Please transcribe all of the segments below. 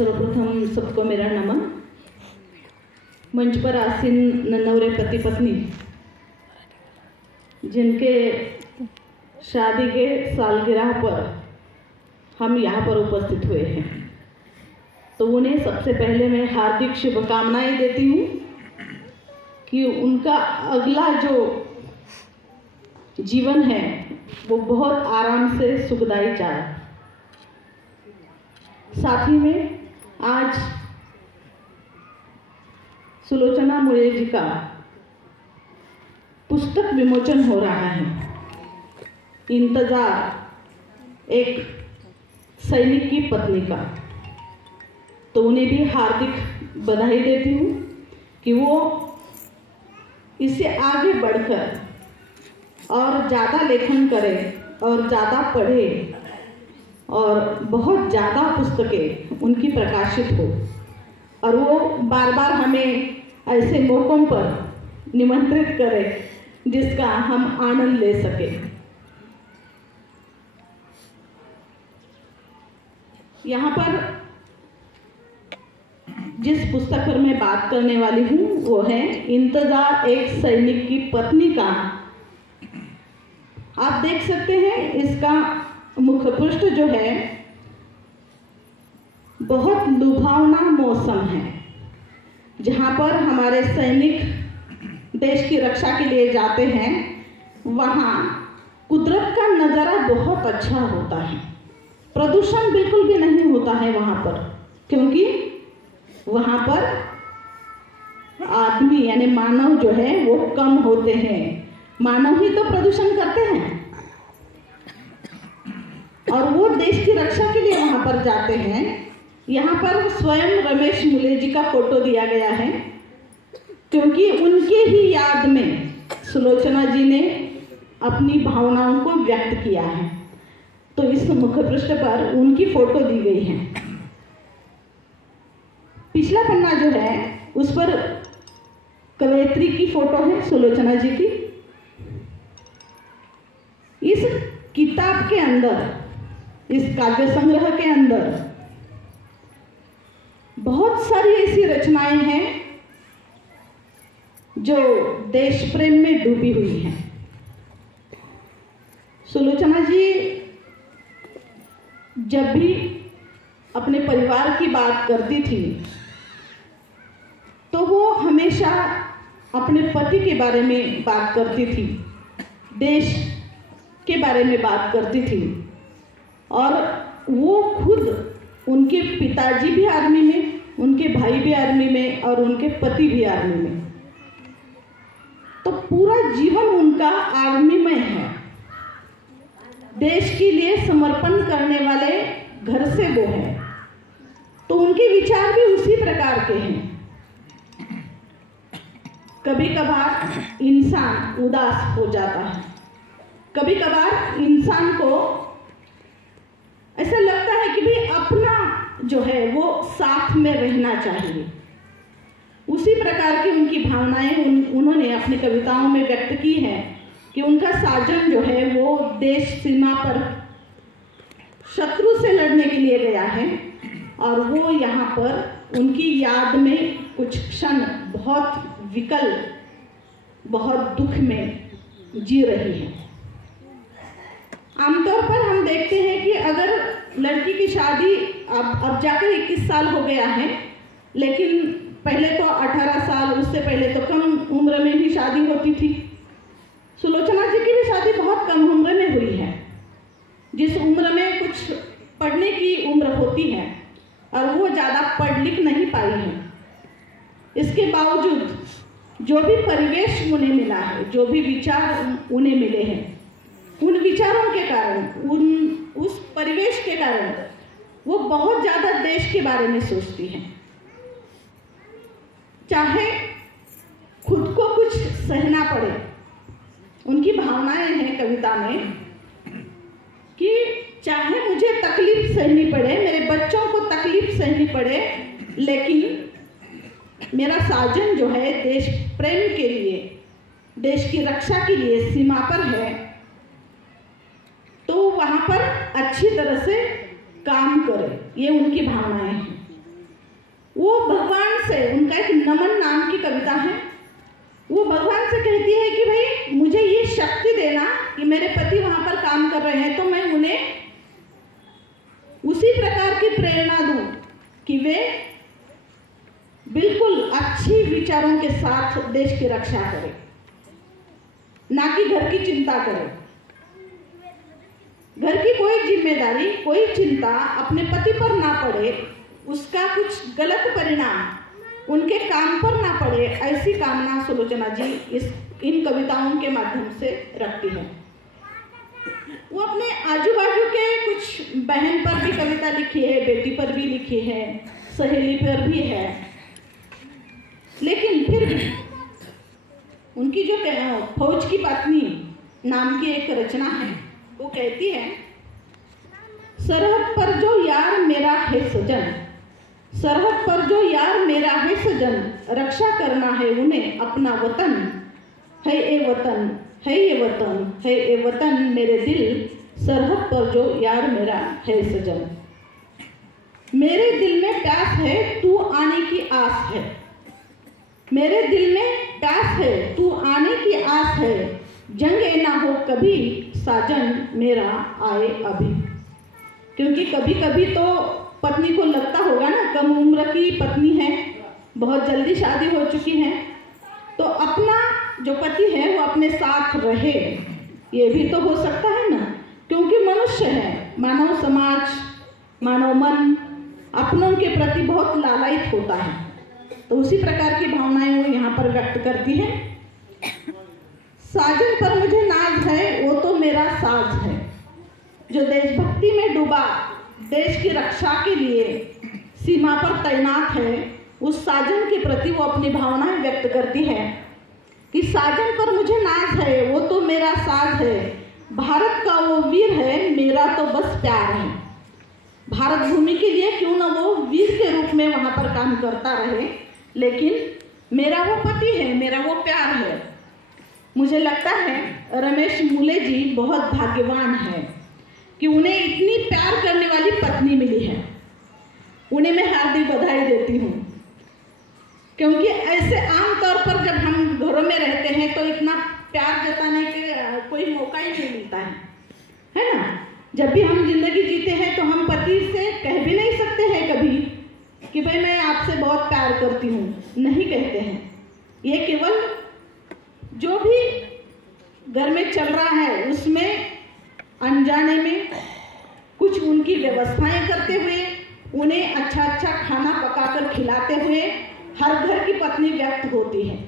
सर्वप्रथम सबको मेरा नमन। मंच पर आसीन नन्हवरे पति पत्नी जिनके शादी के सालगिरह पर हम यहाँ पर उपस्थित हुए हैं, तो उन्हें सबसे पहले मैं हार्दिक शुभकामनाएं देती हूँ कि उनका अगला जो जीवन है वो बहुत आराम से सुखदायी जाए। साथ ही में आज सुलोचना मुळे जी का पुस्तक विमोचन हो रहा है। इंतजार एक सैनिक की पत्नी का, तो उन्हें भी हार्दिक बधाई देती हूँ कि वो इससे आगे बढ़कर और ज़्यादा लेखन करें और ज़्यादा पढ़े और बहुत ज़्यादा पुस्तकें उनकी प्रकाशित हो और वो बार बार हमें ऐसे मौकों पर निमंत्रित करें जिसका हम आनंद ले सकें। यहाँ पर जिस पुस्तक पर मैं बात करने वाली हूँ वो है इंतजार एक सैनिक की पत्नी का। आप देख सकते हैं इसका मुख्य पृष्ठ जो है बहुत लुभावना मौसम है, जहाँ पर हमारे सैनिक देश की रक्षा के लिए जाते हैं। वहाँ कुदरत का नज़ारा बहुत अच्छा होता है, प्रदूषण बिल्कुल भी नहीं होता है वहाँ पर, क्योंकि वहाँ पर आदमी यानी मानव जो है वो कम होते हैं। मानव ही तो प्रदूषण करते हैं और वो देश की रक्षा के लिए वहाँ पर जाते हैं। यहाँ पर स्वयं रमेश मुळे जी का फोटो दिया गया है, क्योंकि उनके ही याद में सुलोचना जी ने अपनी भावनाओं को व्यक्त किया है, तो इस मुख्य पृष्ठ पर उनकी फोटो दी गई है। पिछला पन्ना जो है उस पर कवयित्री की फोटो है, सुलोचना जी की। इस किताब के अंदर, इस काव्य संग्रह के अंदर बहुत सारी ऐसी रचनाएं हैं जो देश प्रेम में डूबी हुई हैं। सुलोचना जी जब भी अपने परिवार की बात करती थी तो वो हमेशा अपने पति के बारे में बात करती थी, देश के बारे में बात करती थी, और वो खुद उनके पिताजी भी आर्मी में, उनके भाई भी आर्मी में और उनके पति भी आर्मी में, तो पूरा जीवन उनका आर्मी में है। देश के लिए समर्पण करने वाले घर से वो है, तो उनके विचार भी उसी प्रकार के हैं। कभी कभार इंसान उदास हो जाता है, कभी कभार इंसान को ऐसा लगता है कि भाई अपना जो है वो साथ में रहना चाहिए। उसी प्रकार की उनकी भावनाएं उन्होंने अपनी कविताओं में व्यक्त की है कि उनका साजन जो है वो देश सीमा पर शत्रु से लड़ने के लिए गया है और वो यहाँ पर उनकी याद में कुछ क्षण बहुत विकल, बहुत दुख में जी रही है। आमतौर पर हम देखते हैं कि अगर लड़की की शादी अब जाकर 21 साल हो गया है, लेकिन पहले तो 18 साल, उससे पहले तो कम उम्र में भी शादी होती थी। सुलोचना जी की भी शादी बहुत कम उम्र में हुई है। जिस उम्र में कुछ पढ़ने की उम्र होती है और वो ज़्यादा पढ़ लिख नहीं पाई है, इसके बावजूद जो भी परिवेश उन्हें मिला है, जो भी विचार उन्हें मिले हैं, उन विचारों के कारण, उस परिवेश के कारण वो बहुत ज़्यादा देश के बारे में सोचती हैं। चाहे खुद को कुछ सहना पड़े, उनकी भावनाएं हैं कविता में कि चाहे मुझे तकलीफ सहनी पड़े, मेरे बच्चों को तकलीफ सहनी पड़े, लेकिन मेरा साजन जो है देश प्रेम के लिए, देश की रक्षा के लिए सीमा पर है, तो वहाँ पर अच्छी तरह से काम करे। ये उनकी भावनाएं हैं। वो भगवान से, उनका एक नमन नाम की कविता है, वो भगवान से कहती है कि भाई मुझे ये शक्ति देना कि मेरे पति वहां पर काम कर रहे हैं तो मैं उन्हें उसी प्रकार की प्रेरणा दूं कि वे बिल्कुल अच्छी विचारों के साथ देश की रक्षा करें, ना कि घर की चिंता करें। घर की कोई जिम्मेदारी, कोई चिंता अपने पति पर ना पड़े, उसका कुछ गलत परिणाम उनके काम पर ना पड़े, ऐसी कामना सुलोचना जी इन कविताओं के माध्यम से रखती है। वो अपने आजू बाजू के कुछ बहन पर भी कविता लिखी है, बेटी पर भी लिखी है, सहेली पर भी है, लेकिन फिर भी उनकी जो फौज की पत्नी नाम की एक रचना है, वो कहती है, सरहद पर जो यार मेरा है सजन, सरहद पर जो यार मेरा है सजन, रक्षा करना है उन्हें अपना वतन, है ये वतन, है ये वतन, है ये वतन मेरे दिल, सरहद पर जो यार मेरा है सजन। मेरे दिल में प्यास है तू आने की आस है, मेरे दिल में प्यास है तू आने की आस है, जंग ना हो कभी साजन मेरा आए अभी। क्योंकि कभी कभी तो पत्नी को लगता होगा ना, कम उम्र की पत्नी है, बहुत जल्दी शादी हो चुकी है, तो अपना जो पति है वो अपने साथ रहे, ये भी तो हो सकता है ना, क्योंकि मनुष्य है, मानव समाज, मानव मन अपनों के प्रति बहुत लालायित होता है, तो उसी प्रकार की भावनाएं वो यहाँ पर व्यक्त करती है। साजन पर मुझे नाज है वो तो मेरा साज है, जो देशभक्ति में डूबा, देश की रक्षा के लिए सीमा पर तैनात है, उस साजन के प्रति वो अपनी भावनाएं व्यक्त करती है कि साजन पर मुझे नाज है वो तो मेरा साज है, भारत का वो वीर है मेरा तो बस प्यार है। भारत भूमि के लिए क्यों ना वो वीर के रूप में वहां पर काम करता रहे, लेकिन मेरा वो पति है, मेरा वो प्यार है। मुझे लगता है रमेश मूले जी बहुत भाग्यवान है कि उन्हें इतनी प्यार करने वाली पत्नी मिली है। उन्हें मैं हार्दिक बधाई देती हूँ, क्योंकि ऐसे आमतौर पर जब हम घरों में रहते हैं तो इतना प्यार जताने के कोई मौका ही नहीं मिलता है ना। जब भी हम जिंदगी जीते हैं तो हम पति से कह भी नहीं सकते हैं कभी कि भाई मैं आपसे बहुत प्यार करती हूँ, नहीं कहते हैं। ये केवल जो भी घर में चल रहा है उसमें अनजाने में कुछ उनकी व्यवस्थाएं करते हुए, उन्हें अच्छा अच्छा खाना पकाकर खिलाते हुए हर घर की पत्नी व्यक्त होती है,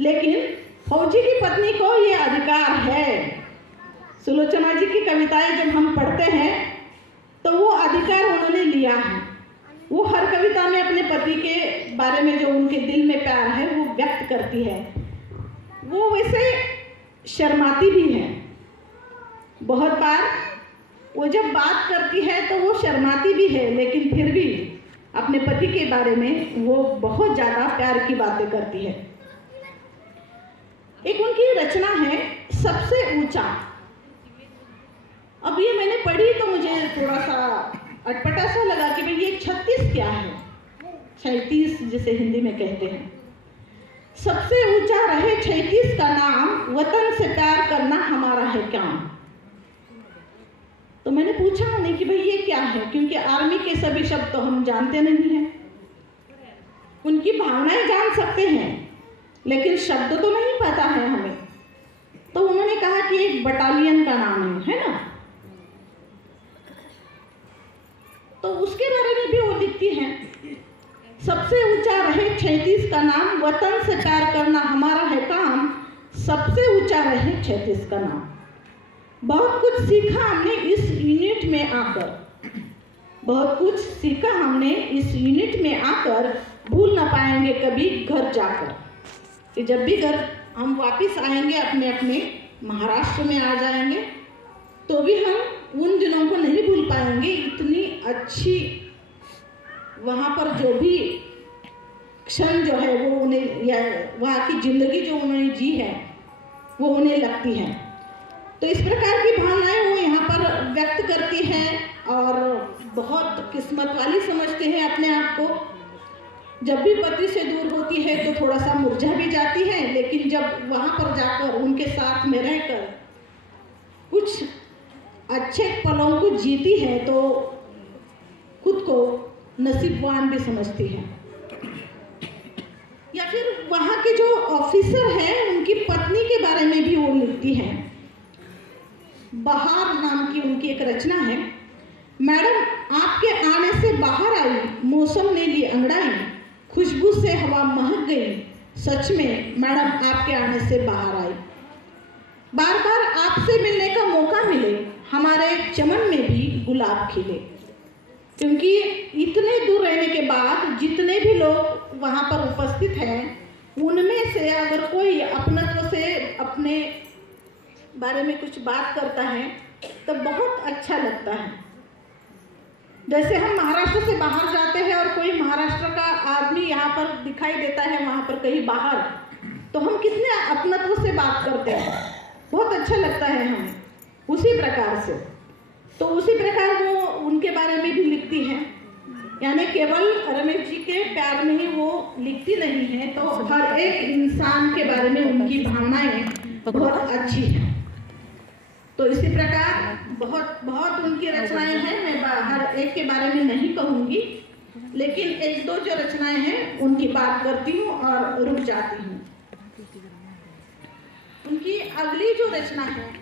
लेकिन फौजी की पत्नी को ये अधिकार है। सुलोचना जी की कविताएं जब हम पढ़ते हैं तो वो अधिकार उन्होंने लिया है। वो हर कविता में अपने पति के बारे में जो उनके दिल में प्यार है वो व्यक्त करती है। वो वैसे शर्माती भी है, बहुत बार वो जब बात करती है तो वो शर्माती भी है, लेकिन फिर भी अपने पति के बारे में वो बहुत ज़्यादा प्यार की बातें करती है। एक उनकी रचना है सबसे ऊंचा। अब ये मैंने पढ़ी तो मुझे थोड़ा सा अटपटा सा लगा कि भाई ये 36 क्या है, 36 जिसे हिंदी में कहते हैं। सबसे ऊंचा रहे 36 का नाम, वतन से प्यार करना हमारा है काम। तो मैंने पूछा उन्हें कि भाई ये क्या है, क्योंकि आर्मी के सभी शब्द तो हम जानते नहीं हैं। उनकी भावनाएं जान सकते हैं लेकिन शब्द तो नहीं पता है हमें। तो उन्होंने कहा कि एक बटालियन का नाम है ना, तो उसके बारे में भी वो लिखती हैं। सबसे ऊंचा रहे 36 का नाम, वतन से प्यार करना हमारा है काम। सबसे ऊंचा रहे 36 का नाम। बहुत कुछ सीखा हमने इस यूनिट में आकर, बहुत कुछ सीखा हमने इस यूनिट में आकर, भूल ना पाएंगे कभी घर जाकर। कि जब भी घर हम वापस आएंगे, अपने अपने महाराष्ट्र में आ जाएंगे, तो भी हम उन दिनों को नहीं भूल पाएंगे। इतनी अच्छी वहाँ पर जो भी क्षण जो है वो उन्हें, या वहाँ की जिंदगी जो उन्होंने जी है वो उन्हें लगती है। तो इस प्रकार की भावनाएं वो यहाँ पर व्यक्त करती हैं और बहुत किस्मत वाली समझते हैं अपने आप को जब भी पति से दूर होती है तो थोड़ा सा मुरझा भी जाती है, लेकिन जब वहाँ पर जाकर उनके साथ में रहकर कुछ अच्छे पलों को जीती है तो खुद को नसीबवान भी समझती है। या फिर वहाँ के जो ऑफिसर हैं उनकी पत्नी के बारे में भी वो लिखती हैं। बहार नाम की उनकी एक रचना है। मैडम आपके आने से बाहर आई, मौसम ने ली अंगड़ाई, खुशबू से हवा महक गई, सच में मैडम आपके आने से बाहर आई। बार बार आपसे मिलने का मौका मिले, हमारे चमन में भी गुलाब खिले। क्योंकि इतने दूर रहने के बाद जितने भी लोग वहाँ पर उपस्थित हैं उनमें से अगर कोई अपनत्व से अपने बारे में कुछ बात करता है तो बहुत अच्छा लगता है। जैसे हम महाराष्ट्र से बाहर जाते हैं और कोई महाराष्ट्र का आदमी यहाँ पर दिखाई देता है वहाँ पर कहीं बाहर, तो हम कितने अपनत्व से बात करते हैं, बहुत अच्छा लगता है हमें। उसी प्रकार से तो उसी प्रकार वो उनके बारे में भी लिखती हैं। यानी केवल रमेश जी के प्यार में ही वो लिखती नहीं है, तो हर एक इंसान के बारे में उनकी भावनाएं बहुत अच्छी हैं। तो इसी प्रकार बहुत बहुत उनकी रचनाएं हैं। मैं हर एक के बारे में नहीं कहूँगी, लेकिन एक दो जो रचनाएं हैं उनकी बात करती हूँ और रुक जाती हूँ। उनकी अगली जो रचना है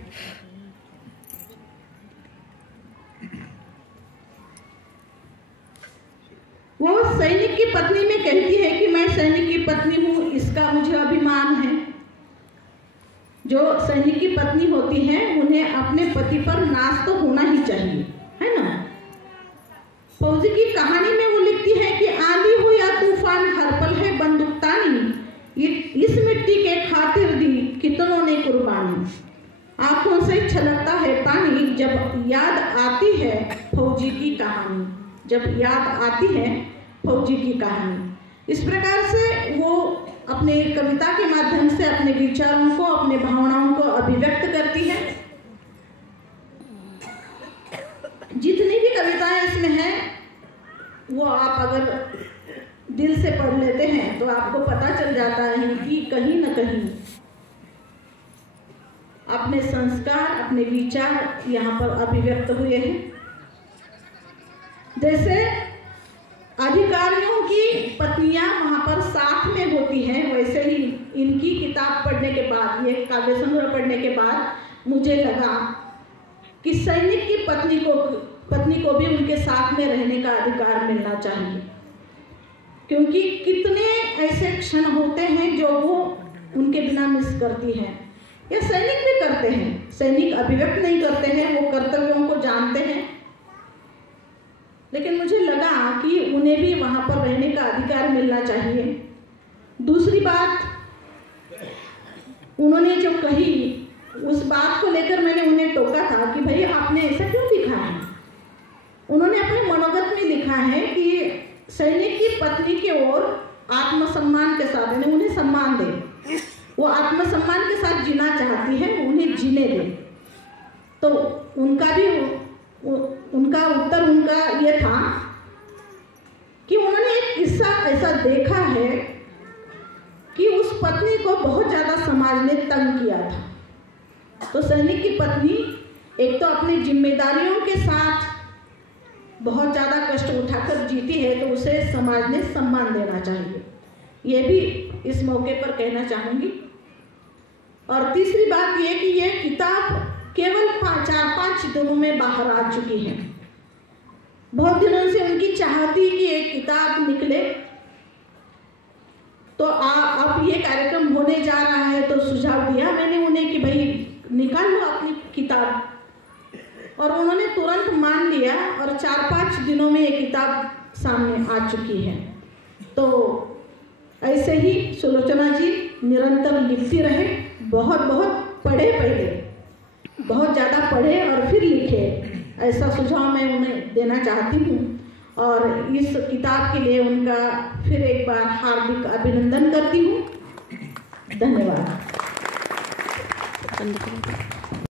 वो सैनिक की पत्नी में कहती है कि मैं सैनिक की पत्नी हूँ, इसका मुझे अभिमान है। जो सैनिक की पत्नी होती है उन्हें अपने पति पर नाज तो होना ही चाहिए, है ना। फौजी की कहानी में वो लिखती है कि आंधी हो या तूफान हर पल है बंदूक तानी, इस मिट्टी के खातिर दी कितनों ने कुर्बानी। आंखों से छलकता है पानी जब याद आती है फौजी की कहानी, जब याद आती है फौजी की कहानी। इस प्रकार से वो अपने कविता के माध्यम से अपने विचारों को, अपने भावनाओं को अभिव्यक्त करती है। जितनी भी कविताएं इसमें हैं वो आप अगर दिल से पढ़ लेते हैं तो आपको पता चल जाता है कि कहीं न कहीं अपने संस्कार, अपने विचार यहाँ पर अभिव्यक्त हुए हैं। जैसे अधिकारियों की पत्नियां वहाँ पर साथ में होती हैं, वैसे ही इनकी किताब पढ़ने के बाद, ये काव्य संग्रह पढ़ने के बाद मुझे लगा कि सैनिक की पत्नी को भी उनके साथ में रहने का अधिकार मिलना चाहिए। क्योंकि कितने ऐसे क्षण होते हैं जो वो उनके बिना मिस करती हैं, या सैनिक भी करते हैं। सैनिक अभिव्यक्त नहीं करते हैं, वो कर्तव्यों को जानते हैं, लेकिन मुझे लगा कि उन्हें भी वहाँ पर रहने का अधिकार मिलना चाहिए। दूसरी बात उन्होंने जो कही, उस बात को लेकर मैंने उन्हें टोका था कि भाई आपने ऐसा क्यों लिखा है। उन्होंने अपने मनोगत में लिखा है कि सैनिक की पत्नी की ओर आत्मसम्मान के साथ, यानी उन्हें सम्मान दे, वो आत्मसम्मान के साथ जीना चाहती है, उन्हें जीने दे। तो उनका उत्तर उनका ये था कि उन्होंने एक किस्सा ऐसा देखा है कि उस पत्नी को बहुत ज़्यादा समाज ने तंग किया था। तो सैनिक की पत्नी एक तो अपनी जिम्मेदारियों के साथ बहुत ज़्यादा कष्ट उठाकर जीती है, तो उसे समाज ने सम्मान देना चाहिए, ये भी इस मौके पर कहना चाहूँगी। और तीसरी बात ये कि ये किताब केवल 4-5 दिनों में बाहर आ चुकी है। बहुत दिनों से उनकी चाह थी कि एक किताब निकले, तो अब ये कार्यक्रम होने जा रहा है, तो सुझाव दिया मैंने उन्हें कि भाई निकाल लो अपनी किताब, और उन्होंने तुरंत मान लिया और 4-5 दिनों में ये किताब सामने आ चुकी है। तो ऐसे ही सुलोचना जी निरंतर लिखती रहे, बहुत बहुत पढ़े, पहले बहुत ज़्यादा पढ़े और फिर लिखे, ऐसा सुझाव मैं उन्हें देना चाहती हूँ। और इस किताब के लिए उनका फिर एक बार हार्दिक अभिनंदन करती हूँ। धन्यवाद।